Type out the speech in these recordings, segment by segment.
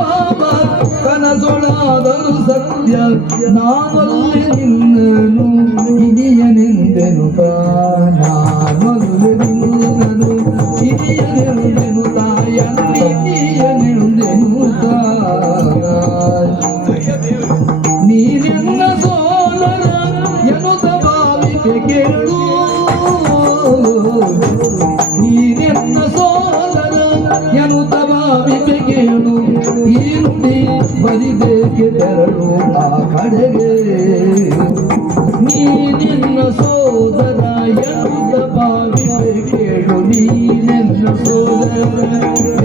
ಬಾಬ ಕನಸೊಳಾದರೂ ಸತ್ಯ ನಾವಲ್ಲಿ ನಿನ್ನನು ಹಿರಿಯನೆಂದೆನು ನಾನೊಲ್ಲೆ ನಿನ್ನನು ತೆರಳು ಆ ಕಡೆಗೆ. ನೀನೆನ್ನ ಸೋದರ ಎಂತ ಭಾವಿಕೆ ಕೇಳು. ನೀನೆನ್ನ ಸೋದರ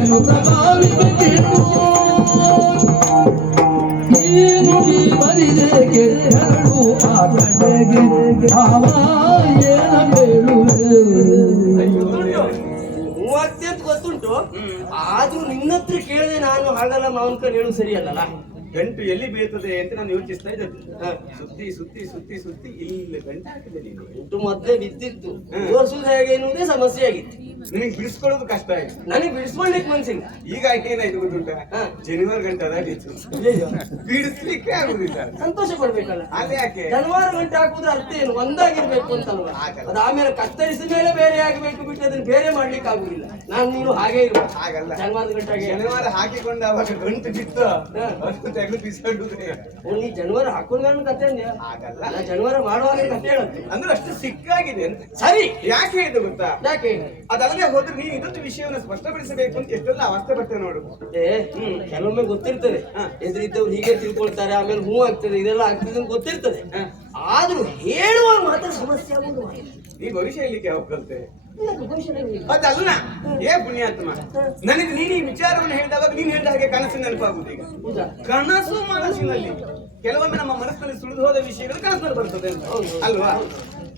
ಎಂತ ಭಾವಿಕೆ ಕೇಳು. ಈ ನುಡಿ ಬರಿದೇಗೆ ಎರಡು ಆ ಕಡೆಗೆ. ಭಾವ ಏನ ಮೂವತ್ತೆಂಟು ಗೊತ್ತುಂಟು? ಆದ್ರೂ ನಿನ್ನತ್ರ ಕೇಳಿದೆ ನಾನು ಹಾಗಲ್ಲ ಮಾವನ್ಕರ್ ಕಡೆ ಹೇಳು ಸರಿಯಲ್ಲ ಗಂಟು ಎಲ್ಲಿ ಬೀಳ್ತದೆ ಅಂತ ನಾನು ಯೋಚಿಸ್ತಾ ಇದ್ದೆ. ಸುತ್ತಿ ಸುತ್ತಿ ಸುತ್ತಿ ಸುತ್ತಿ ಇಲ್ಲಿ ಗಂಟು ಹಾಕಿದೆ ನೀನು ಉಂಟು ಮೊದಲೇ ಬಿದ್ದಿತ್ತು. ಓದಿಸುದು ಹೇಗೆ ಎನ್ನುವುದೇ ಸಮಸ್ಯೆ ಆಗಿತ್ತು. ನಿನಗೆ ಬಿಡಿಸ್ಕೊಳ್ಳೋದು ಕಷ್ಟ ಆಯ್ತು. ನನಗೆ ಬಿಡಿಸ್ಕೊಳ್ಲಿಕ್ಕೆ ಮನ್ಸಿಲ್ಲ. ಈಗ ಏನಾಯ್ತು ಗೊತ್ತುಂಟ. ಜನಿವಾರ ಗಂಟೆ ಅದಾಗಿತ್ತು ಬಿಡಿಸ್ಲಿಕ್ಕೆ ಆಗುದಿಲ್ಲ. ಸಂತೋಷ ಪಡ್ಬೇಕಲ್ಲ ಅದೇ ಯಾಕೆ? ಜನವಾರ ಗಂಟೆ ಹಾಕುದ್ರೆ ಅರ್ಥ ಏನು? ಒಂದಾಗಿರ್ಬೇಕು ಅಂತಲ್ವಾ. ಅದು ಆಮೇಲೆ ಕತ್ತರಿಸಿದ ಮೇಲೆ ಬೇರೆ ಆಗಬೇಕು ಬಿಟ್ಟು ಅದನ್ನ ಬೇರೆ ಮಾಡ್ಲಿಕ್ಕೆ ಆಗುದಿಲ್ಲ. ನಾನು ನೀನು ಹಾಗೆ ಇರುವ ಹಾಗಲ್ಲ. ಜನವಾರ ಗಂಟೆ ಶನಿವಾರ ಹಾಕಿಕೊಂಡು ಅವಾಗ ಗಂಟು ಬಿತ್ತು. ಅದು ತೆಗೆದು ಬಿಸಾಡುದೇ ಓ, ನೀ ಜನವಾರ ಹಾಕೊಂಡ್ ಕತೆ ಅಲ್ಲ ಜನವಾರ ಮಾಡುವಾಗ ಕತೆ ಅಂದ್ರೆ ಅಷ್ಟು ಸಿಕ್ಕಾಗಿದೆ. ಅಂತ ಸರಿ ಯಾಕೆ ಇದು ಗೊತ್ತಾ? ಯಾಕೆ? ಅದಲ್ಲದೆ ಹೋದ್ರೆ ನೀವು ಇದೊಂದು ವಿಷಯವನ್ನು ಸ್ಪಷ್ಟಪಡಿಸಬೇಕು ಅಂತ ಎಷ್ಟೆಲ್ಲ ಅವಸ್ಥೆ ಬರ್ತೇವೆ ನೋಡು. ಏ ಹ್ಮ್ ಕೆಲವೊಮ್ಮೆ ಗೊತ್ತಿರ್ತದೆ. ಎದುರಿದ್ದವ್ರು ಹೀಗೆ ತಿಳ್ಕೊಳ್ತಾರೆ ಆಮೇಲೆ ಹೂ ಆಗ್ತದೆ ಇದೆಲ್ಲ ಆಗ್ತದೆ ಅಂತ ಗೊತ್ತಿರ್ತದೆ. ಆದ್ರೂ ಹೇಳುವ ಮಾತ್ರ ಸಮಸ್ಯೆ ಆಗುದು ಈ ಭವಿಷ್ಯ ಇಲ್ಲಿಗೆ ಯಾವ ಕಲ್ತೆ. ಅದಲ್ಲ ಏ ಪುಣ್ಯಾತ್ಮ, ನನಗೆ ನೀನು ಈ ವಿಚಾರವನ್ನು ಹೇಳಿದಾಗ ನೀನು ಹೇಳಿದ ಹಾಗೆ ಕನಸು ನೆನಪಾಗುವುದು ಈಗ. ಕನಸು ಮನಸ್ಸಿನಲ್ಲಿ ಕೆಲವೊಮ್ಮೆ ನಮ್ಮ ಮನಸ್ಸಿನಲ್ಲಿ ಸುಳಿದು ಹೋದ ವಿಷಯಗಳು ಕನಸಲ್ಲಿ ಬರ್ತದೆ. ಅಲ್ವಾ?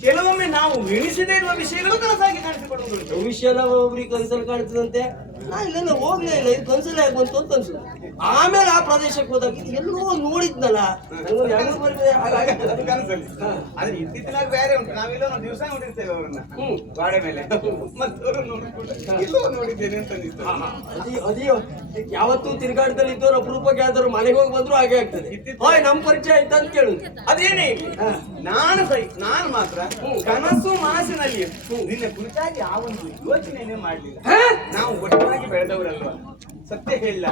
ಕೆಲವೊಮ್ಮೆ ನಾವು ಎಣಿಸದೇ ಇರುವ ವಿಷಯಗಳು ಕನಸಾಗಿ ಕಾಣಿಸಿಕೊಳ್ಳುವುದು ಭವಿಷ್ಯ ಒಬ್ಬರಿಗೆ ಕನ್ಸಲ್ಲಿ ಕಾಣ್ತದಂತೆ ನಾ ಇಲ್ಲೆಲ್ಲ ಹೋಗ್ಲೇ ಇಲ್ಲ. ಇದು ಆಗಿ ಬಂತು ಅಂತ ಆಮೇಲೆ ಆ ಪ್ರದೇಶಕ್ಕೆ ಹೋದಾಗ ಇದು ಎಲ್ಲೋ ನೋಡಿದ್ನಲ್ಲ. ನಂಗೊಂದು ಬರ್ತದೆ ಆದ್ರೆ ಬೇರೆ ಉಂಟು. ನಾವೆಲ್ಲ ನಾವು ದಿವಸ ನೋಡಿರ್ತೇವೆ ಅವರನ್ನ. ಹ್ಮ್. ಮೇಲೆ. ಮತ್ತೆ ಅವರು ನೋಡಿಕೊಂಡು ಎಲ್ಲೋ ನೋಡಿದ್ದೇನೆ ಅಂತ ಅನಿಸ್ತು ಅದೇ ಅದೇ. ಯಾವತ್ತೂ ತಿರುಗಾಟದಲ್ಲಿ ಇದ್ದವ್ರು ಅಪರೂಪಕ್ಕೆ ಯಾವ್ದಾದ್ರು ಮನೆಗೆ ಹೋಗಿ ಬಂದ್ರು ಹಾಗೆ ಆಗ್ತದೆ. ಹೋಯ್ ನಮ್ ಪರಿಚಯ ಆಯ್ತು ಅಂತ ಕೇಳುದು ಅದೇನೇ ನಾನು ಸೈ ನಾನು ಮಾತ್ರ ಕನಸು ಮನಸ್ಸಿನಲ್ಲಿ ನಿನ್ನ ಕುರಿತಾಗಿ ಆ ಒಂದು ಯೋಚನೆಯನ್ನೇ ಮಾಡಲಿಲ್ಲ. ನಾವು ಒಟ್ಟಾಗಿ ಬೆಳೆದವರಲ್ವಾ? ಸತ್ಯ ಹೇಳ.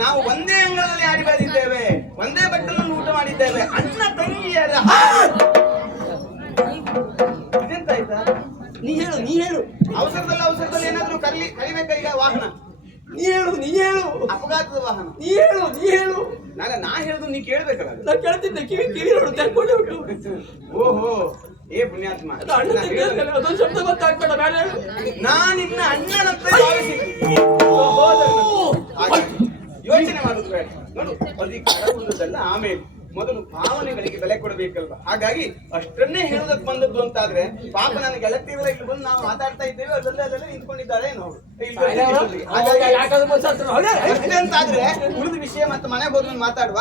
ನಾವು ಒಂದೇ ಅಂಗಳದಲ್ಲಿ ಆಡಿ ಬೆಳೆದಿದ್ದೇವೆ. ಒಂದೇ ಬಟ್ಟಲನ್ನು ಊಟ ಮಾಡಿದ್ದೇವೆ. ಅಣ್ಣ ತಂಗಿಯರ ಇದೆಂತ ಆಯ್ತಾ? ನೀ ಹೇಳು ನೀ ಹೇಳು. ಅವಸರದಲ್ಲಿ ಅವಸರದಲ್ಲಿ ಏನಾದ್ರೂ ಕಲಿ ಕಲಿಬೇಕ ಈಗ ವಾಹನ? ನೀ ಹೇಳು ನೀ ಹೇಳು. ಅಪಘಾತದ ವಾಹನ? ನೀ ಹೇಳು ನೀ ಹೇಳು. ನಾನು ನಾ ಹೇಳುದು ನೀ ಕೇಳ್ಬೇಕಲ್ಲ ನಾನು ನಾ ಕೇಳ್ತಿದ್ದೆ. ಕಿವಿ ಕಿವಿ ನೋಡು ತೆಕ್ಕೊಂಡೆ ಉಂಟು ಓಹೋ. ಏ ಪುಣ್ಯಾತ್ಮ. ಅದೊಂದು ಶಬ್ದ ಗೊತ್ತಾಗ್ಬೇಡ ಬೇಡ. ಹೇಳು ನಾನಿನ್ನ ಅಣ್ಣನಂತ ಯೋಚನೆ ಮಾಡುದು ಬೇಡ. ನೋಡು ಹೊಂದದಲ್ಲ ಆಮೇಲೆ ಮೊದಲು ಭಾವನೆಗಳಿಗೆ ಬೆಲೆ ಕೊಡಬೇಕಲ್ವಾ? ಹಾಗಾಗಿ ಅಷ್ಟನ್ನೇ ಹೇಳೋದಕ್ಕೆ ಬಂದದ್ದು ಅಂತಾದ್ರೆ ಪಾಪ ನನಗೆ ಗೆಳತಿಗಳ ಇಲ್ಲಿ ಬಂದು ನಾವು ಮಾತಾಡ್ತಾ ಇದ್ದೇವೆ ಅದಲ್ಲೇ ಅದಲ್ಲೇ ನಿಂತ್ಕೊಂಡಿದ್ದಾಳೆ ನೋಡು ಇಲ್ಲಿ ಬಂದು ಹಾಗಾಗಿ ಯಾಕಾದ್ರೆ ಬಸ್ ಹತ್ರ ಹೋಗಿ, ಅಷ್ಟೇ ಅಂತಾದ್ರೆ ಉಳಿದ ವಿಷಯ ಮತ್ತೆ ಮನೆಗೆ ಹೋದ್ಮೇಲೆ ಮಾತಾಡುವ.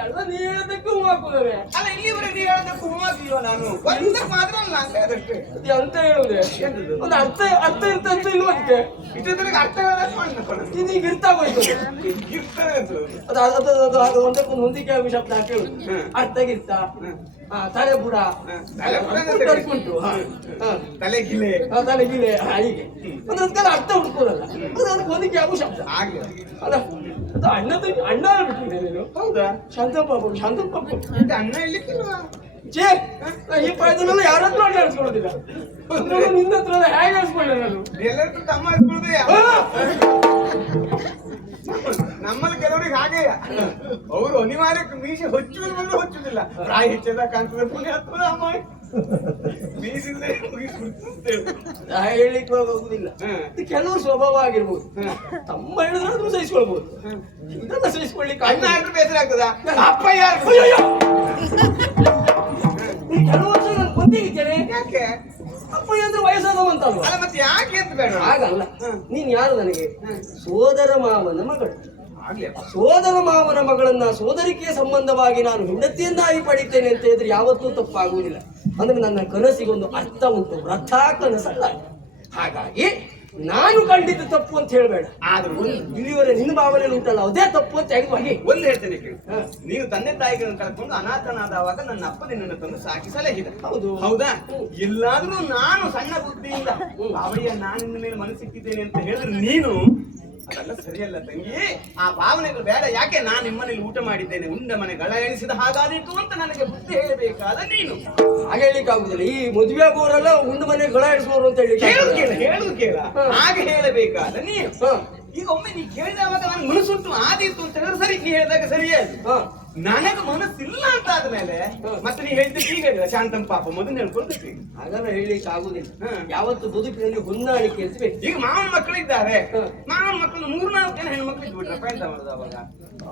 ಅಲ್ಲ ಇಲ್ಲಿವರೆಗೆ ನೀವು ಹೇಳೋದಕ್ಕೆ ಹೂವಾಗಿಲ್ವ ನಾನು? ಒಂದಕ್ಕೆ ಮಾತ್ರ ಅಲ್ಲ ಅಂತ ಅದಷ್ಟೇ ಅದು ಅಂತ ಹೇಳುದೆ. ಎಂತದು? ಒಂದು ಅರ್ಥ ಅರ್ಥ ಇರ್ತ ಅಂತ ಇಲ್ವ ಅದಕ್ಕೆ ಇಷ್ಟೊತ್ತಿಗೆ ಅರ್ಥ ಹೇಳೋದಕ್ಕೆ ಮಾಡ್ಕೊಂಡು ಇದು ಈಗ. ಇರ್ತಾ ಹೋಯ್ತು ಇರ್ತದೆ ಅದು. ಅದು ಅದು ಅದು ಅದು ಅದು ಒಂದಕ್ಕೊಂದು ಹೊಂದಿಕೆ ಆಗೋ ಶಬ್ದ ಹಾಕಿ ಹೇಳುದು. ಅರ್ಥಗಿರ್ತ ತಲೆ ಉಂಟು ಹಾ. ಹಾ. ತಲೆ ಗಿಲೆ. ಆ, ತಲೆ ಗಿಲೆ. ಹಾ, ಹೀಗೆ. ಒಂದು ಅದಕ್ಕೆಲ್ಲ ಅರ್ಥ ಹುಡ್ಕೋದಲ್ಲ. ಅದು ಅದಕ್ಕೆ ಹೊಂದಿಕೆ ಆಗೋ ಶಬ್ದ. ಅಲ್ಲ ಅಣ್ಣ ನೀನು ಹೌದಾ? ಶಾಂತಪ್ಪ ಇರ್ಲಿಕ್ಕಿಲ್ವಾ ಈ ಯಾರ ಹತ್ರ ಆಡಿಸ್ಕೊಳ್ಳೋದಿಲ್ಲ ನಿನ್ನ ಹತ್ರ ಹೇಗೆ ನಾನು? ಎಲ್ಲರಿಗೂ ತಮ್ಮ! ನಮ್ಮಲ್ಲಿ ಕೆಲವರಿಗೆ ಹಾಗೆ. ಅವರು ಅನಿವಾರ್ಯಕ್ಕೆ ಮೀಸೆ ಹೊಚ್ಚುವುದು ಬಂದ್ರೆ ಹೊಚ್ಚುದಿಲ್ಲ ಪ್ರಾಯ ಹೆಚ್ಚದ ಕಾಣ್ತದೆ ಪುಣ್ಯ ಹತ್ತದ ಅಮ್ಮ. ಹೇಳಿಕ್ಕೆ ಹೋಗುದಿಲ್ಲ. ಹ್ಮ್. ಇದು ಕೆಲವು ಸ್ವಭಾವ ಆಗಿರ್ಬೋದು. ತಮ್ಮ ಹೇಳಿದ್ರು ಸಹಿಸ್ಕೊಳ್ಬಹುದು ಇದನ್ನ ಸಹಿಸ್ಕೊಳ್ಳಿಕ್ಕೆ ಅಣ್ಣ ಆದ್ರೂ ಬೇಸರ ಆಗ್ತದ? ಅಪ್ಪ ಯಾರು? ಕೆಲವು ವರ್ಷ ನಾನು ಬಂದಿದ್ದೇನೆ ಯಾಕೆ? ಅಪ್ಪ ಅಂದ್ರೆ ವಯಸ್ಸಾದವಂತ ಅಲ್ಲ ಮತ್ತೆ ಯಾಕೆ ಅಂತ ಬೇಡ? ಹಾಗಲ್ಲ. ನೀನ್ ಯಾರು ನನಗೆ? ಸೋದರ ಮಾವನ ಮಗಳು. ಸೋದರ ಮಾವನ ಮಗಳನ್ನ ಸೋದರಿಕೆಯ ಸಂಬಂಧವಾಗಿ ನಾನು ಹೆಂಡತಿಯನ್ನಾಗಿ ಪಡಿತೇನೆ ಅಂತ ಹೇಳಿದ್ರೆ ಯಾವತ್ತೂ ತಪ್ಪಾಗುವುದಿಲ್ಲ. ಅಂದ್ರೆ ನನ್ನ ಕನಸಿಗೊಂದು ಅರ್ಥ ಉಂಟು ವ್ರಥ ಕನಸಲ್ಲ. ಹಾಗಾಗಿ ನಾನು ಕಂಡಿದ್ದು ತಪ್ಪು ಅಂತ ಹೇಳ್ಬೇಡ. ಆದ್ರೆ ಒಂದು ಇಲ್ಲಿವರೆ ನಿನ್ನ ಭಾವನೆ ಉಂಟಲ್ಲ ಅದೇ ತಪ್ಪು ಅಂತ ಹೆಂಗ್ ಹೋಗಿ ಒಂದು ಹೇಳ್ತೇನೆ ಕೇಳಿ. ನೀನು ತಂದೆ ತಾಯಿಗಳನ್ನು ಕಳ್ಕೊಂಡು ಅನಾಥನಾದವಾಗ ನನ್ನ ಅಪ್ಪ ನಿನ್ನನ್ನು ತಂದು ಸಾಕಿ ಸಲಹಿದ ಹೌದು. ಹೌದಾ ಎಲ್ಲಾದ್ರೂ ನಾನು ಸಣ್ಣ ಬುದ್ಧಿಯಿಂದ ಅವಯ್ಯ ನಾನು ನಿನ್ನ ಮೇಲೆ ಮನಸ್ಸಿಟ್ಟಿದ್ದೇನೆ ಅಂತ ಹೇಳಿದ್ರೆ ನೀನು ಅದೆಲ್ಲ ಸರಿಯಲ್ಲ ತಂಗಿ. ಆ ಭಾವನೆಗಳು ಬೇಡ. ಯಾಕೆ ನಾನು ನಿಮ್ಮನೇಲಿ ಊಟ ಮಾಡಿದ್ದೇನೆ? ಉಂಡ ಮನೆ ಗಳ ಎಣಿಸಿದ ಹಾಗಾದಿತ್ತು ಅಂತ ನನಗೆ ಬುದ್ಧಿ ಹೇಳಬೇಕಾದ ನೀನು. ಹಾಗೆ ಹೇಳಿಕ್ ಆಗುದಿಲ್ಲ. ಈ ಮದುವೆ ಆಗುವವರೆಲ್ಲ ಉಂಡು ಮನೆ ಗಳ ಎಣಿಸುವವರು ಅಂತ ಹೇಳಿ ಹೇಳುದು ಕೇಳ ಹೇಳುದು ಕೇಳ. ಹಾಗೆ ಹೇಳಬೇಕಾದ ನೀನು. ಈಗ ಒಮ್ಮೆ ನೀ ಕೇಳಿದವಾಗ ನಾನು ಮನಸ್ಸುಂಟು ಆದಿತ್ತು ಅಂತ ಹೇಳಿದ್ರೆ ಸರಿ ನೀ ಹೇಳಿದಾಗ ಸರಿಯೇ. ನನಗೆ ಮನಸ್ಸಿಲ್ಲ ಅಂತ ಆದ್ಮೇಲೆ ಮತ್ತೆ ನೀ ಹೇಳಿದ್ದು ಈಗ ಶಾಂತಂ ಪಾಪ ಮೊದಲು ಹೇಳ್ಕೊಳ್ಬೇಕು ಹಾಗೆಲ್ಲ ಹೇಳಿಕ್ ಆಗುದಿಲ್ಲ. ಯಾವತ್ತು ಬದುಕಿನಲ್ಲಿ ಹೊಂದಾಣಿಕೆ ಅಂತ ಬೇಕು ಈಗ ಮಾವನ ಮಕ್ಕಳಿದ್ದಾರೆ ಇದ್ದಾರೆ. ಮಾವನ ಮಕ್ಕಳು ಮೂರ್ನಾಲ್ಕು ಜನ ಹೆಣ್ಮಕ್ಳು ಇಟ್ಬಿಟ್ರಪ್ಪ ಎಂತ ಮಾಡುದು ಅವಾಗ?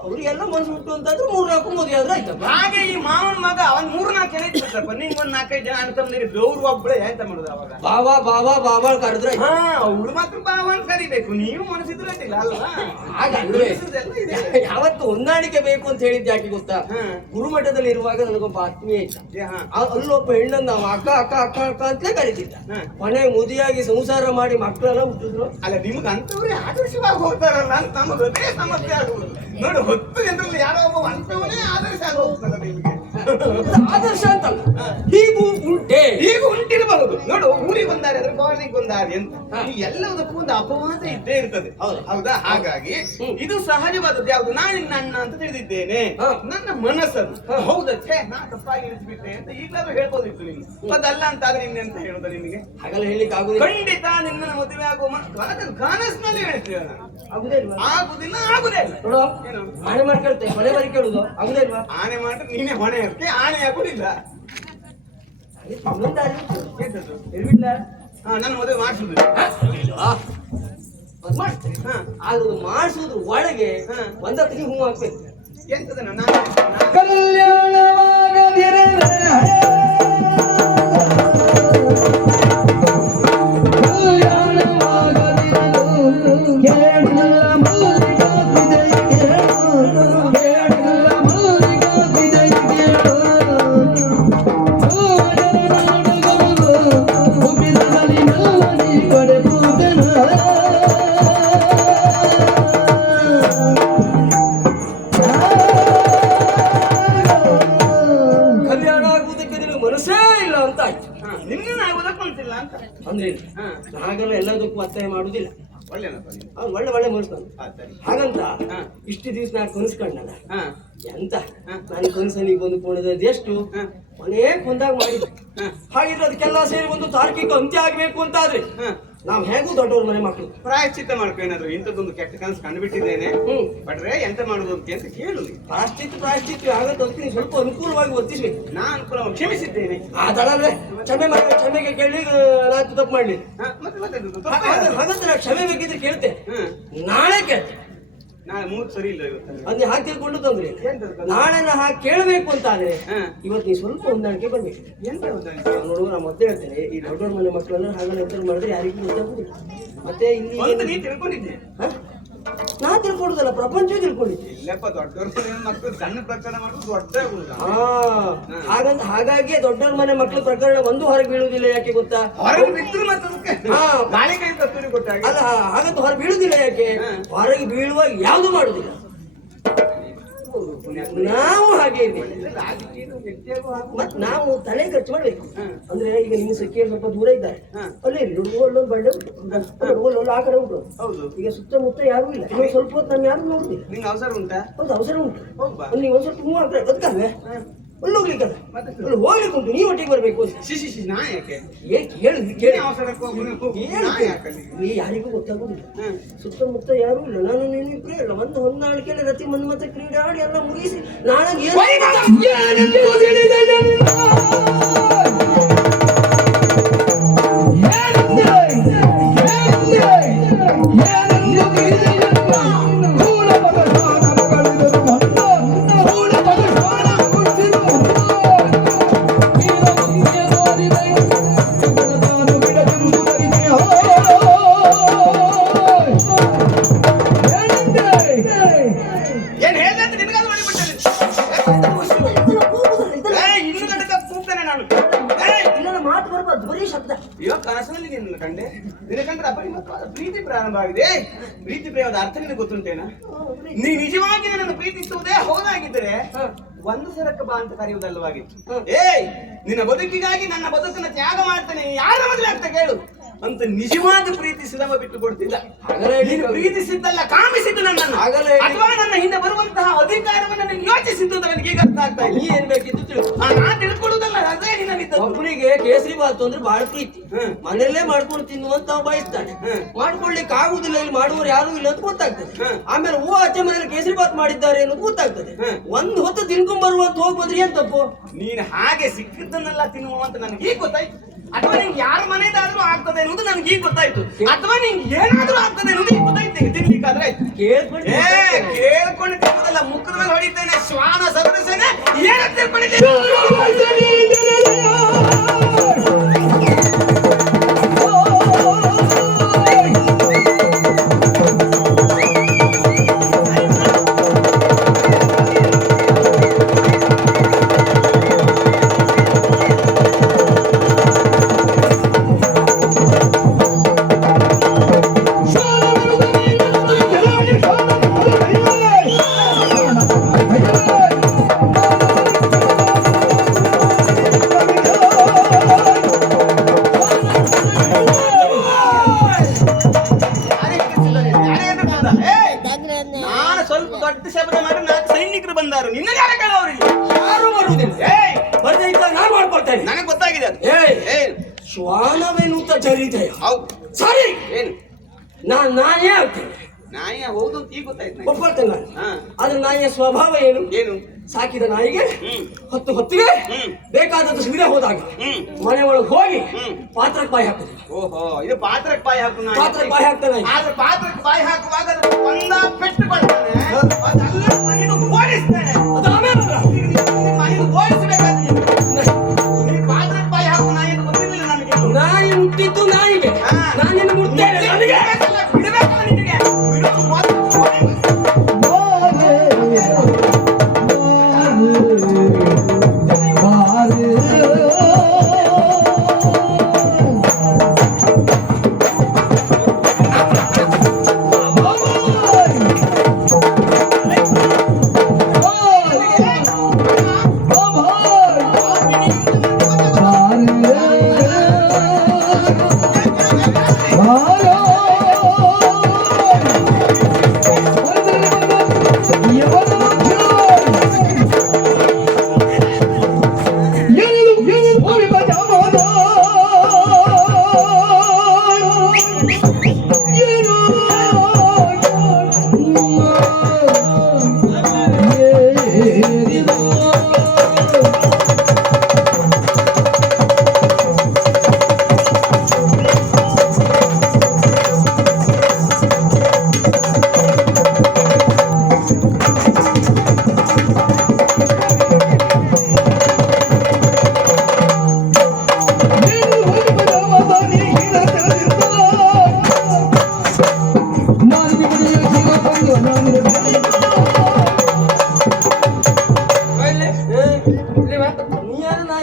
ಅವ್ರಿಗೆಲ್ಲ ಮನಸ್ಸು ಉಂಟು ಅಂತಾದ್ರೆ ಮೂರ್ ನಾಲ್ಕು ಮದುವೆ ಆದ್ರೆ ಆಯ್ತು ಹಾಗೆ ಈ ಮಾವನ ಮಗ ಅವನ್ ಮೂರ್ನಾಲ್ಕು ಜನ ಇದ್ಬಿಟ್ರಪ್ಪ. ನಿಂಗೆ ಒಂದ್ ನಾಲ್ಕೈದು ಜನ ಅಣ್ಣ ತಮ್ಮಂದಿರು ಗೌರು ಒಬ್ಬಳೆ ಎಂತ ಮಾಡುದು ಅವಾಗ? ಬಾವಾ ಬಾವಾ ಬಾಬಾ ಕರೆದ್ರೆ. ಹಾ ಅವಳು ಮಾತ್ರ ಅಂತ ಕರಿಬೇಕು. ನೀವು ಮನಸ್ಸಿದ್ರೆ ಅಡ್ಡಿಲ್ಲ ಅಲ್ವಾ? ಯಾವತ್ತು ಹೊಂದಾಣಿಕೆ ಬೇಕು ಅಂತ ಹೇಳಿದ್ ಯಾಕೆ ಗೊತ್ತಾ. ಗುರುಮಠದಲ್ಲಿ ಇರುವಾಗ ನನಗೊಬ್ಬ ಆತ್ಮೀಯ ಇದ್ದ. ಅಲ್ಲೊಬ್ಬ ಹೆಣ್ಣನ್ನ ನಾವು ಅಕ್ಕ ಅಕ್ಕ ಅಕ್ಕ ಅಕ್ಕ ಅಂತಲೇ ಕರೀತಿದ್ದ. ಮನೆ ಮುದಿಯಾಗಿ ಸಂಸಾರ ಮಾಡಿ ಮಕ್ಕಳೆಲ್ಲ ಹುಟ್ಟಿದ್ರು. ಅಲ್ಲ ನಿಮ್ಗೆ ಅಂತವ್ರೆ ಆದರ್ಶವಾಗಿ ಹೋಗ್ತಾರಲ್ಲ ಅಂತ ನಮಗೆ ಅದೇ ಸಮಸ್ಯೆ ಆಗುವುದು ನೋಡಿ ಹೊತ್ತು ಜನರಲ್ಲಿ ಯಾರೋ ಒಬ್ಬ ಅಂತವನೇ ಆದರ್ಶ ಆಗಿ ಹೋಗ್ತಾರೆ ನಿಮ್ಗೆ. ಆದರ್ಶ ಅಂತಲ್ಲ ಹೀಗೂ ಉಂಟೆ. ಈಗ ಉಂಟಿರಬಹುದು ನೋಡು ಊರಿಗೆ ಬಂದಾರೆ ಅಂದ್ರೆ ಗೋರ್ನಿಗೆ ಬಂದಾರೆ ಅಂತ. ಈ ಎಲ್ಲದಕ್ಕೂ ಒಂದು ಅಪವಾದ ಇದ್ದೇ ಇರ್ತದೆ. ಹೌದು. ಹೌದಾ? ಹಾಗಾಗಿ ಇದು ಸಹಜವಾದದ್ದು. ಯಾವುದು? ನಾನು ನಿನ್ನ ಅಣ್ಣ ಅಂತ ತಿಳಿದಿದ್ದೇನೆ. ನನ್ನ ಮನಸ್ಸದು ಹಾ. ಹೌದಾ ಛೇ ನಾ ತಪ್ಪಾಗಿ ಇಳಿಸ್ಬಿಟ್ಟೆ ಅಂತ ಈಗಲಾದ್ರೂ ಹೇಳ್ಬೋದಿತ್ತು ನಿಮ್ಗೆ. ಅದಲ್ಲ ಅಂತ ಆದ್ರೆ ಅಂತ ಹೇಳುದ ನಿಮಗೆ? ಹಾಗೆಲ್ಲ ಹೇಳಿಕ್ ಆಗುದಿಲ್ಲ. ಖಂಡಿತ ನಿನ್ನ ಮದುವೆ ಆಗುವ ಕನಸು- ಕನಸಿನಲ್ಲಿ ಹೇಳ್ತೀವಿ ಆಗುದಿಲ್ಲ ಆಗುದೇ ಇಲ್ಲ. ನೋಡು ಏನು? ಆಣೆ ಮಾಡಿ ಕೇಳ್ತೆ ಕೊನೆ ಬಾರಿ ಕೇಳುದು. ಆಗುದೇ ಇಲ್ವಾ? ಆನೆ ಮಾಡಿದ್ರೆ ನೀನೇ ಹೊಣೆ ಇರ್ತಿ ಆನೆ ಆಗುದಿಲ್ಲ ಅಲ್ಲಿ ತಮ್ಮನ್ ದಾರಿ ಉಂಟು. ಎಂತದ್ದು ಇರ್ಬಿಡ್ಲ? ಹಾ ನನ್ನ ಮದುವೆ ಮಾಡಿಸುದು ಆ, ಅದ್ ಮಾಡ್ತೇನೆ ಹಾ ಆದ್ರೆ ಅದು ಮಾಡಿಸುದ್ರ ಒಳಗೆ ಹಾ. ಒಂದತ್ತಿಗೆ ಹೂ ಹಾಕ್ಬೇಕು ಎಂತದ ನಾನು ಆಗುವುದಕ್ಕೆ ಮನಸ್ಸೇ ಇಲ್ಲ ಅಂತ ಆಯ್ತು. ನಿನ್ನ ಆಗುದಕ್ಕೆ ಮನ್ಸಿಲ್ಲ ಅಂತ. ಅಂದ್ರೆ ಹಾಗೆಲ್ಲ ಎಲ್ಲದಕ್ಕೂ ಒತ್ತಾಯ ಮಾಡುದಿಲ್ಲ ಅವ್ನು ಒಳ್ಳೆ ಒಳ್ಳೆ ಮನಸ್ಸು. ಹಾಗಂತ. ಇಷ್ಟು ದಿವಸ ನಾನು ಕನಸ್ಕೊಂಡಲ್ಲ ಹಾ. ಎಂತ. ನಾನು ಕನಸಲ್ಲಿ ಬಂದು ಕುಣಿದದ್ದು ಎಷ್ಟು. ಮನೆ ಕುಂದಾಗ ಮಾಡಿದ್ದೆ. ಹಾ. ಹಾಗಿದ್ರೆ ಅದಕ್ಕೆಲ್ಲ ಸೇರಿ ಒಂದು ತಾರ್ಕಿಕ ಅಂತ್ಯ ಆಗ್ಬೇಕು ಅಂತ ಆದ್ರೆ ಹಾ. ನಾವು ಹೇಗೂ ದೊಡ್ಡವ್ರ ಮನೆ ಮಕ್ಕಳು ಪ್ರಾಯಶ್ಚಿತ್ತ ಮಾಡ್ಕೊ ಏನಾದ್ರು ಇಂಥದ್ದೊಂದು ಕೆಟ್ಟ ಕನಸು ಕಂಡುಬಿಟ್ಟಿದ್ದೇನೆ. ಬಡ್ರೆ ಬಟ್ರೆ ಎಂತ ಮಾಡುದು ಅಂತ ಅಂತ ಕೇಳು. ನೀನು. ಪ್ರಾಶ್ಚಿತ್ ಪ್ರಾಶ್ಚಿತ್ ಆಗತ್ತೆ ನೀವು ಸ್ವಲ್ಪ ಅನುಕೂಲವಾಗಿ ಒತ್ತಿಸಿ ನಾ ಅನುಕೂಲ ಕ್ಷಮಿಸಿದ್ದೇನೆ. ಆ ತಡವೇ ಕ್ಷಮೆ ಮಾಡಿ ಕ್ಷಮೆಗೆ ಕೇಳಿ ನಾನು ತಪ್ಪು ಮಾಡ್ಲಿ. ಹಾಗಾದ್ರೆ ನಾನು ಕ್ಷಮೆ ಬೇಕಿದ್ರೆ ಕೇಳ್ತೆ. ನಾಳೆ ಕೇಳ್ತೆ. ನಾಳೆ ಸರಿ ಇಲ್ಲ ಇವತ್ತು. ಹಾಗೆ ತಿಳ್ಕೊಂಡು ತಂದ್ರೆ? ನಾಳೆ ನಾ ಹಾಗೆ ಕೇಳಬೇಕು ಅಂತ ಆದ್ರೆ ಇವತ್ತು ನೀವು ಸ್ವಲ್ಪ ಹೊಂದಾಣಿಕೆ ಬರ್ಬೇಕು ಎಂತ? ನೋಡು ನಾನು ಹೇಳ್ತೇನೆ. ಈ ದೊಡ್ಡ ಮನೆ ಮಕ್ಕಳೆಲ್ಲ ಹಾಗೆ ಮಾಡಿದ್ರೆ ಯಾರಿಗೂ ಗೊತ್ತಾಗುದಿಲ್ಲ ಮತ್ತೆ ಇಲ್ಲಿ ನೀ ತಿಳ್ಕೊಂಡಿದ್ದೆ? ನಾ ತಿಳ್ಕೊಡುದಲ್ಲ ಪ್ರಪಂಚ ತಿಳ್ಕೊಂಡಿದ್ದೆ. ಇಲ್ಲಪ್ಪ ದೊಡ್ಡವ್ರ ಮನೆ ಮಕ್ಕಳು ಸಣ್ಣ ಪ್ರಕರಣ ಮಾಡೋದು ದೊಡ್ಡ ಹಾಗಂತ ಹಾಗಾಗಿ ದೊಡ್ಡವ್ರ ಮನೆ ಮಕ್ಕಳ ಪ್ರಕರಣ ಒಂದು ಹೊರಗೆ ಬೀಳುವುದಿಲ್ಲ ಯಾಕೆ ಗೊತ್ತಾ? ಹೊರಗೆ ಮತ್ತೆ. ಗಾಳಿ ಕೈ ಕೊಟ್ಟಾಗ ಅಲ್ಲ ಹಾಗಂತ ಹೊರ ಬೀಳುದಿಲ್ಲ ಯಾಕೆ. ಹೊರಗೆ ಬೀಳುವ ಯಾವುದು ಮಾಡುದಿಲ್ಲ. ನಾವು ಹಾಗೆ. ಮತ್ ನಾವು ತಲೆ ಖರ್ಚು ಮಾಡ್ಬೇಕು. ಅಂದ್ರೆ ಈಗ ನಿಮ್ಮ ಸಖಿಯ ಸ್ವಲ್ಪ ದೂರ ಇದ್ದಾರೆ. ಅಲ್ಲೇ ಅಲ್ಲೊಂದು ಬಂಡೆ ಆ ಕಡೆ ಉಂಟು. ಈಗ ಸುತ್ತಮುತ್ತ ಯಾರು ಇಲ್ಲ. ನೀವು ಸ್ವಲ್ಪ ಹೊತ್ತು ನಾನು ಯಾರು ನೋಡುದಿಲ್ಲ. ಅವಸರ ಉಂಟಾ? ಹೌದು ಅವಸರ ಉಂಟು. ನೀವು ಒಂದು ಸ್ವಲ್ಪ ಮೂವ್ ಅಲ್ಲಿ ಹೋಗ್ಲಿಕ್ಕಲ್ಲ ಅಲ್ಲಿ ಹೋಗ್ಲಿಕ್ಕೆ ಉಂಟು ನೀವು ಒಟ್ಟಿಗೆ ಬರಬೇಕು. ಸಿ ಶಿ ಶಿ ಶಿ ನಾ ಯಾಕೆ? ಏಕೆ ಕೇಳಿ. ಕೇಳಿ. ನಾ ಯಾರಿಗೂ ಗೊತ್ತಾಗುದಿಲ್ಲ. ಸುತ್ತಮುತ್ತ ಯಾರು ಇಲ್ಲ. ನಾನು ನೀನು ಇಬ್ರೇ ಇಲ್ಲ. ಒಂದು ಹೊಂದಾಣಿಕೆಯಲ್ಲಿ ರತಿ ಮನ್ ಮತ್ತೆ ಕ್ರೀಡೆ ಆಡಿ ಎಲ್ಲ ಮುಗಿಸಿ ನಾಳೆ ಕಸದಲ್ಲಿ ನನ್ನ ಕಂಡೆ. ನಿನ್ನ ಕಂಡ್ರೆ ಪ್ರೀತಿ ಪ್ರಾರಂಭ ಆಗಿದೆ. ಪ್ರೀತಿ ಪ್ರೇಮದ ಅರ್ಥ ನಿನಗೆ ಗೊತ್ತುಂಟೇನ? ನೀ ನಿಜವಾಗಿ ಪ್ರೀತಿ ಪ್ರೀತಿಸುವುದೇ ಹೋದಾಗಿದ್ದರೆ ಒಂದು ಸರಕ ಬಾ ಅಂತ ಕರೆಯುವುದಲ್ಲವಾಗಿತ್ತು ಏಯ್ ನಿನ್ನ ಬದುಕಿಗಾಗಿ ನನ್ನ ಬದುಕನ್ನು ತ್ಯಾಗ ಮಾಡ್ತೇನೆ. ಯಾರ ಮೊದಲೇ ಆಗ್ತಾ ಕೇಳು. ಅಂತ ನಿಜವಾದ ಪ್ರೀತಿ ಶ್ರಮ ಬಿಟ್ಟು ಕೊಡ್ತಿಲ್ಲ. ನೀನು ಪ್ರೀತಿಸಿದ್ದಲ್ಲ ಕಾಮಿಸಿದ್ದು ನನ್ನನ್ನು. ಅಥವಾ ನನ್ನ ಹಿಂದೆ ಬರುವಂತಹ ಅಧಿಕಾರವನ್ನು ಯೋಚಿಸಿದ್ದು ನನಗೆ ಈಗ ಅರ್ಥ ಆಗ್ತಾ ಇಲ್ಲ. ಏನ್ ಬೇಕಿತ್ತು ಕೇಸರಿ ಬಾತು ಅಂದ್ರೆ ಬಹಳ ಪ್ರೀತಿ. ಹ್ಮ್. ಮನೆಯಲ್ಲೇ ಮಾಡ್ಕೊಂಡು ತಿನ್ನುವಂತ ಅಂತ ಬಯಸ್ತಾನೆ ಹ್ಮ್. ಮಾಡ್ಕೊಳ್ಲಿಕ್ಕೆ ಆಗುದಿಲ್ಲ ಇಲ್ಲಿ ಮಾಡುವವರು ಯಾರು ಇಲ್ಲ ಅಂತ ಗೊತ್ತಾಗ್ತದೆ. ಆಮೇಲೆ ಹೂ ಆಚೆ ಮನೇಲಿ ಕೇಸರಿ ಬಾತ್ ಮಾಡಿದ್ದಾರೆ ಅನ್ನೋದು ಗೊತ್ತಾಗ್ತದೆ. ಒಂದ್ ಒಂದು ಹೊತ್ತು ತಿನ್ಕೊಂಡ್ ಬರುವಂತ ಹೋಗ್ಬೋದ್ರಿ ಏನ್ ತಪ್ಪು? ನೀನು ಹಾಗೆ ಸಿಕ್ಕಿದ್ದನ್ನೆಲ್ಲ ತಿನ್ನುವ ಅಂತ ನನಗೆ ಈಗ ಗೊತ್ತಾಯ್ತು. ಅಥವಾ ನಿಂಗೆ ಯಾರ ಮನೆಯದಾದ್ರೂ ಆಗ್ತದೆ ಅನ್ನೋದು ನನಗೆ ಈಗ ಗೊತ್ತಾಯ್ತು. ಅಥವಾ ನಿಂಗೆ ಏನಾದ್ರೂ ಆಗ್ತದೆ ಅನ್ನೋದು ಈಗ ಗೊತ್ತಾಯ್ತು ನಿಂಗೆ ತಿನ್ಲಿಕ್ಕಾದ್ರೆ ಆಯ್ತು. ಕೇಳ್ಕೊಂಡು ಏ ಕೇಳ್ಕೊಂಡು ತಿನ್ನೋದಲ್ಲ ಮುಖದ ಮೇಲೆ ಹೊಡಿತೇನೆ ಶ್ವಾನ ಸದಸ್ಯನೇ ಏನಕ್ಕೆ ತಿಳ್ಕೊಂಡಿದ್ದೀನಿ ಚರಿತೆಯ ಹೌದು. ಸರಿ. ಏನು? ನಾನ್ ನಾನೇ ಆಗ್ತೇನೆ. ನಾಯಿ ಹೌದು ಅಂತ ಈಗ ಗೊತ್ತಾಯ್ತು. ಒಪ್ಕೊಳ್ತೇನೆ ನಾನು. ಆದ್ರೆ ನಾಯಿಯ ಸ್ವಭಾವ ಏನು? ಏನು? ಸಾಕಿದ ನಾಯಿಗೆ ಹೊತ್ತು ಹೊತ್ತಿಗೆ. ಬೇಕಾದದ್ದು ಸಿಗದೆ ಹೋದಾಗ ಮನೆ ಒಳಗೆ ಹೋಗಿ. ಪಾತ್ರಕ್ಕೆ ಬಾಯಿ ಹಾಕುದು ಓಹೋ ಇದು ಪಾತ್ರಕ್ಕೆ ಬಾಯಿ ಹಾಕು ನಾಯಿ. ಪಾತ್ರಕ್ಕೆ ಬಾಯಿ ಹಾಕ್ತಾನೆ ಆದ್ರೆ ಪಾತ್ರಕ್ಕೆ ಬಾಯಿ ಹಾಕುವಾಗ ಪೆಟ್ಟು ಕೊಡ್ತಾನೆ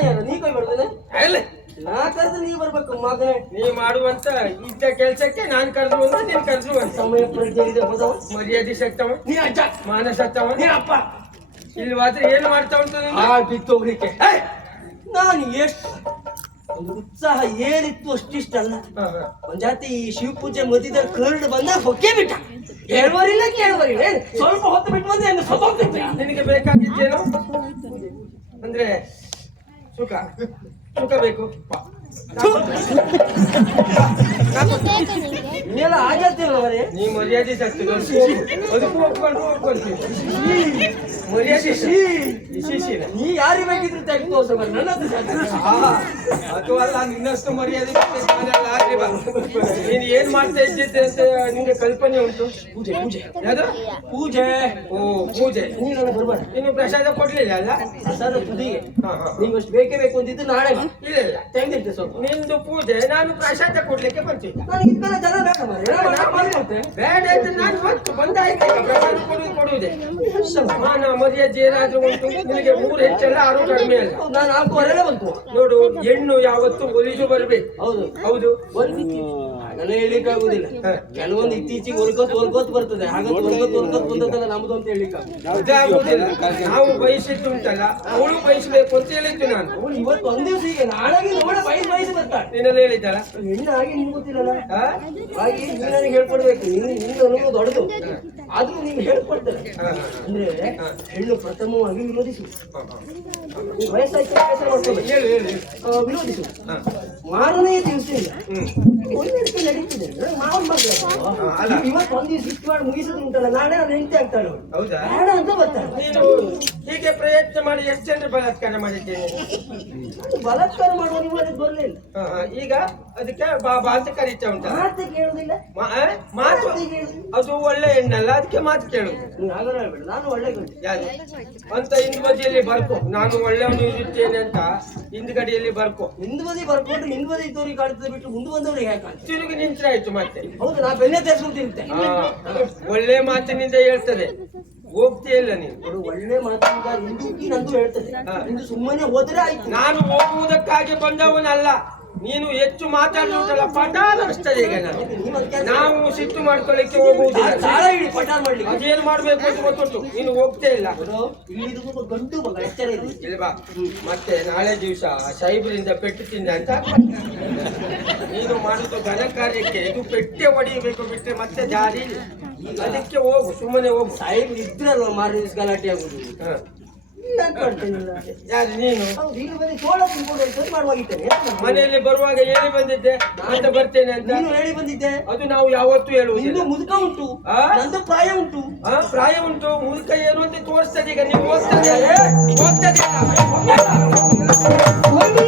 ಯಾರು? ನೀ ಕೈ ಬರ್ತೇನೆ ನಾ ಕರೆದು ನೀ ಬರ್ಬೇಕು ಮಗನೇ. ನೀ ಮಾಡುವಂತ ಇದ್ದ ಕೆಲ್ಸಕ್ಕೆ ನಾನ್ ಕರೆದು ಅಂತ ನೀನ್ ಕರೆದು ಒಂದು ಸಮಯ ಪ್ರಜ್ಞೆ ಇದೆ ಹೋದವ? ಮರ್ಯಾದೆ ಸತ್ತವ ನೀ ಅಜ್ಜ. ಮಾನ ಸತ್ತವ ನೀ ಅಪ್ಪ. ಇಲ್ಲಿ ಮಾತ್ರ ಏನ್ ಮಾಡ್ತಾ ಅಂತ? ಆ ಬಿತ್ತೋಗ್ಲಿಕ್ಕೆ! ನಾನು ಎಷ್ಟು ಒಂದು ಉತ್ಸಾಹ ಏನಿತ್ತು ಅಷ್ಟಿಷ್ಟಲ್ಲ. ಒಂದ್ ಜಾತಿ ಈ ಶಿವ ಪೂಜೆ ಕರ್ಡ್ ಬಂದಾಗ ಬಂದ ಹೊಕ್ಕೆ ಬಿಟ್ಟ. ಹೇಳುವರಿಲ್ಲ ಕೇಳುವರಿಲ್ಲ. ಸ್ವಲ್ಪ ಹೊತ್ತು ಬಿಟ್ಟು ಬಂದ್ರೆ ನಿನಗೆ ಬೇಕಾಗಿದ್ದೇನು? ಅಂದ್ರೆ ಸುಖ ಸುಖ ಬೇಕು ನೀವೆಲ್ಲ ಆಗತ್ತಿಲ್ಲ ಬರೀ ನೀ ಮರ್ಯಾದೆ ಸತ್ತು ಅದಕ್ಕೂ ಒಪ್ಕೊಂಡು ಒಪ್ಕೊಳ್ತೀನಿ ಮರ್ಯಾದೆ ನೀ ಯಾರಿಗೆ ಬೇಕಿದ್ರು ತೆಗೆದು ತೋರ್ಸ ನನ್ನದು ಸಾಕು. ಅದು ಅಲ್ಲ ನಿನ್ನಷ್ಟು ಮರ್ಯಾದೆ. ನೀನು ಏನ್ ಮಾಡ್ತಾ ಇದ್ದಿದ್ದೆ ಅಂತ ನಿಂಗೆ ಕಲ್ಪನೆ ಉಂಟು? ಪೂಜೆ ಪೂಜೆ. ಯಾವ್ದು? ಪೂಜೆ. ಓ ಪೂಜೆ. ನೀನು ನನಗೆ ಬರ್ಬೇಡ. ಇನ್ನು ಪ್ರಸಾದ ಕೊಡ್ಲಿಲ್ಲ ಅಲ್ಲ? ಪ್ರಸಾದ ತುದಿಗೆ ಹಾ, ಹಾ. ನೀವಷ್ಟು ಬೇಕೇ ಬೇಕು ಅಂತಿದ್ದು ನಾಳೆ. ಇಲ್ಲ ಇಲ್ಲ. ತೆಗ್ದಿಟ್ಟೆ ಸ್ವಲ್ಪ. ನಿಮ್ದು ಪೂಜೆ ನಾನು ಪ್ರಸಾದ ಕೊಡ್ಲಿಕ್ಕೆ ಬರ್ತೀನಿ. ನನಗೆ ಇದ್ದೆಲ್ಲ ಜನ ಬೇಡ ಬೇಡ ಅಂತ ನಾನು ಬಂತು. ಬಂದಾಯ್ತು. ಈಗ ಪ್ರಸಾದ ಕೊಡುದು ಕೊಡುವುದೇ. ಅಷ್ಟಲ್ಲ. ಮಾನ ಮರ್ಯಾದೆ ಏನಾದ್ರೂ ಉಂಟು. ನಿನಗೆ ಮೂರು ಹೆಚ್ಚಲ್ಲ ಆರು ಕಡಿಮೆ ಅಲ್ಲ. ನಾನು ನಾಲ್ಕೂವರೆಲ್ಲ ಬಂತು. ನೋಡು ಹೆಣ್ಣು ಯಾವತ್ತು ಒಲಿದು ಬರ್ಬೇಕು. ಹೌದು. ಹೌದು. ಅದನ್ನ ಹೇಳಿಕ್ ಆಗುದಿಲ್ಲ. ಕೆಲವೊಂದು ಇತ್ತೀಚೆಗೆ ಒಲ್ಕೋತ್ ಒಲ್ಕೋತ್ ಬರ್ತದೆ. ಹಾಗಂತ ಒಲ್ಕೋತ್ ಒಲ್ಕೋತ್ ಬಂದದ್ದಲ್ಲ ನಮ್ದು ಅಂತ ಹೇಳಿಕ್ ಆಗುದಿಲ್ಲ. ನಾವು ಬಯಸಿದ್ದು ಉಂಟಲ್ಲ ಅವಳು ಬಯಸಬೇಕು ಅಂತ ಹೇಳಿದ್ದು ನಾನು. ಅವಳು ಇವತ್ತು ಒಂದ್ ದಿವಸ ಈಗ ನಾಳೆಗೆ ನೋಡ ಬಯಸ್ ಬಯಸಿ ಬರ್ತಾಳೆ. ನೀನೆಲ್ಲ ಹೇಳಿದ್ದಾಳ ಹೆಣ್ಣು ಹಾಗೆ ನಿಮ್ಗೆ ಗೊತ್ತಿಲ್ಲಲ್ಲ? ಹಾ? ಹಾಗೆ ನೀನು ನನಗೆ ಹೇಳ್ಕೊಡ್ಬೇಕು. ನೀನು ನಿನ್ನ ಅನುಭವ ದೊಡ್ಡದು. ಆದ್ರೂ ನೀನು ಹೇಳ್ಕೊಡ್ತಾರೆ. ಅಂದ್ರೆ ಹೆಣ್ಣು ಪ್ರಥಮವಾಗಿ ವಿರೋಧಿಸು. ವಯಸ್ಸಾಯ್ತು ಕೆಲಸ ಹೇಳು. ವಿರೋಧಿಸು. ಮಾರನೇ ದಿವಸ ಒಳ್ಳೆದಕ್ಕೆ ಇವತ್ತು ಒಂದ್ ದಿವಸ ಇಷ್ಟು ಮಾಡಿ ಉಂಟಲ್ಲ ನಾಳೆ ಅವ್ನು ಹೆಂಡತಿ ಆಗ್ತಾಳೆ ಅವಳು. ಹೌದಾ? ಬೇಡ ಅಂತ ಬರ್ತಾಳೆ ನೀನು ಹೀಗೆ ಪ್ರಯತ್ನ ಮಾಡಿ ಎಷ್ಟು ಜನರು ಬಲಾತ್ಕಾರ ಮಾಡಿದ್ದೇನೆ ಬಲಾತ್ಕಾರ ಮಾಡುವ ನೀವು ಅದಕ್ಕೆ ಬರಲಿಲ್ಲ. ಈಗ ಅದಕ್ಕೆ ಬಾಬಾ ಅಂತ ಕರೀತಾ ಉಂಟು? ಮಾತು ಕೇಳುದಿಲ್ಲ ಮಾತು ಅದು ಒಳ್ಳೆ ಹೆಣ್ಣಲ್ಲ ಅದಕ್ಕೆ ಮಾತು ಕೇಳು. ನೀನು ಒಳ್ಳೆ ಯಾರು? ಅಂತ ಹಿಂದ್ ಬದಿಯಲ್ಲಿ ಬರ್ಕೊ. ನಾನು ಒಳ್ಳೆಯವನು ಇರುತ್ತೇನೆ ಅಂತ ಹಿಂದ್ಗಡೆಯಲ್ಲಿ ಬರ್ಕೊ. ಹಿಂದ್ ಬದಿ ಬರ್ಕೊಂಡು ಹಿಂದ್ ಬದಿ ಇದ್ದವ್ರಿಗೆ ಕಾಡ್ತದೆ ಬಿಟ್ಟು ಮುಂದೆ ಬಂದವ್ರಿಗೆ ತಿರುಗಿ ನಿಂತ್ರಾಯ್ತು ಮತ್ತೆ. ಹೌದು ನಾ ಬೆನ್ನೆ ತರಿಸ್ಕೊಂತಿರುತ್ತೆ ಹಾ, ಒಳ್ಳೆ ಮಾತಿನಿಂದ ಹೇಳ್ತದೆ. ಹೋಗ್ತೇ ಇಲ್ಲ ನೀನು? ಒಳ್ಳೆ ಮಾತಿನಿಂದ ಹಿಂದೂಕಿ ನಂದು ಹೇಳ್ತದೆ ಸುಮ್ಮನೆ ಹೋದ್ರೆ ಆಯ್ತು. ನಾನು ಹೋಗುವುದಕ್ಕಾಗಿ ಬಂದವನಲ್ಲ. ನೀನು ಹೆಚ್ಚು ಮಾತಾಡುವುದಲ್ಲ ಪಟಾಲ ಅಷ್ಟೇ ಈಗ ನಾನು ನಾವು ಸಿಟ್ಟು ಮಾಡ್ಕೊಳ್ಳಿಕ್ಕೆ ಹೋಗುವುದಿಲ್ಲ. ಅದೇನ್ ಮಾಡ್ಬೇಕು ಅಂತ ಗೊತ್ತುಂಟು. ನೀನು ಹೋಗ್ತೇ ಇಲ್ಲ. ಇಲ್ವಾ ಮತ್ತೆ ನಾಳೆ ದಿವಸ ಸೈಬ್ರಿಂದ ಪೆಟ್ಟು ತಿಂದ ಅಂತ. ನೀನು ಮಾಡುದು ಘನ ಕಾರ್ಯಕ್ಕೆ ಇದು ಪೆಟ್ಟೆ ಹೊಡಿಬೇಕು ಬಿಟ್ಟರೆ ಮತ್ತೆ ಜಾರಿ ಅದಕ್ಕೆ ಹೋಗು ಸುಮ್ಮನೆ ಹೋಗು. ಸಾಹೇಬ್ ಇದ್ರಲ್ವ ಮಾರು ಗಲಾಟೆ ಆಗುದು? ಯಾರು ನೀನು? ಹೌದು ಈಗ ತಿನ್ಕೊಂಡು ಮನೆಯಲ್ಲಿ ಬರುವಾಗ ಹೇಳಿ ಬಂದಿದ್ದೆ ಅಂತ ಬರ್ತೇನೆ ಅಂತ. ನೀನು ಹೇಳಿ ಬಂದಿದ್ದೆ. ಅದು ನಾವು ಯಾವತ್ತೂ ಹೇಳುವುದಿಲ್ಲ. ನಿಂದು ಮುದುಕ ಉಂಟು. ಆ? ನಂದು ಪ್ರಾಯ ಉಂಟು. ಆ, ಪ್ರಾಯ ಉಂಟು. ಮುದುಕ ಏನು ಅಂತ ತೋರಿಸ್ತದೆ ಈಗ ನೀವು ಓದ್ತದೆ ಓದ್ತದೆ ಹೋಗಿ.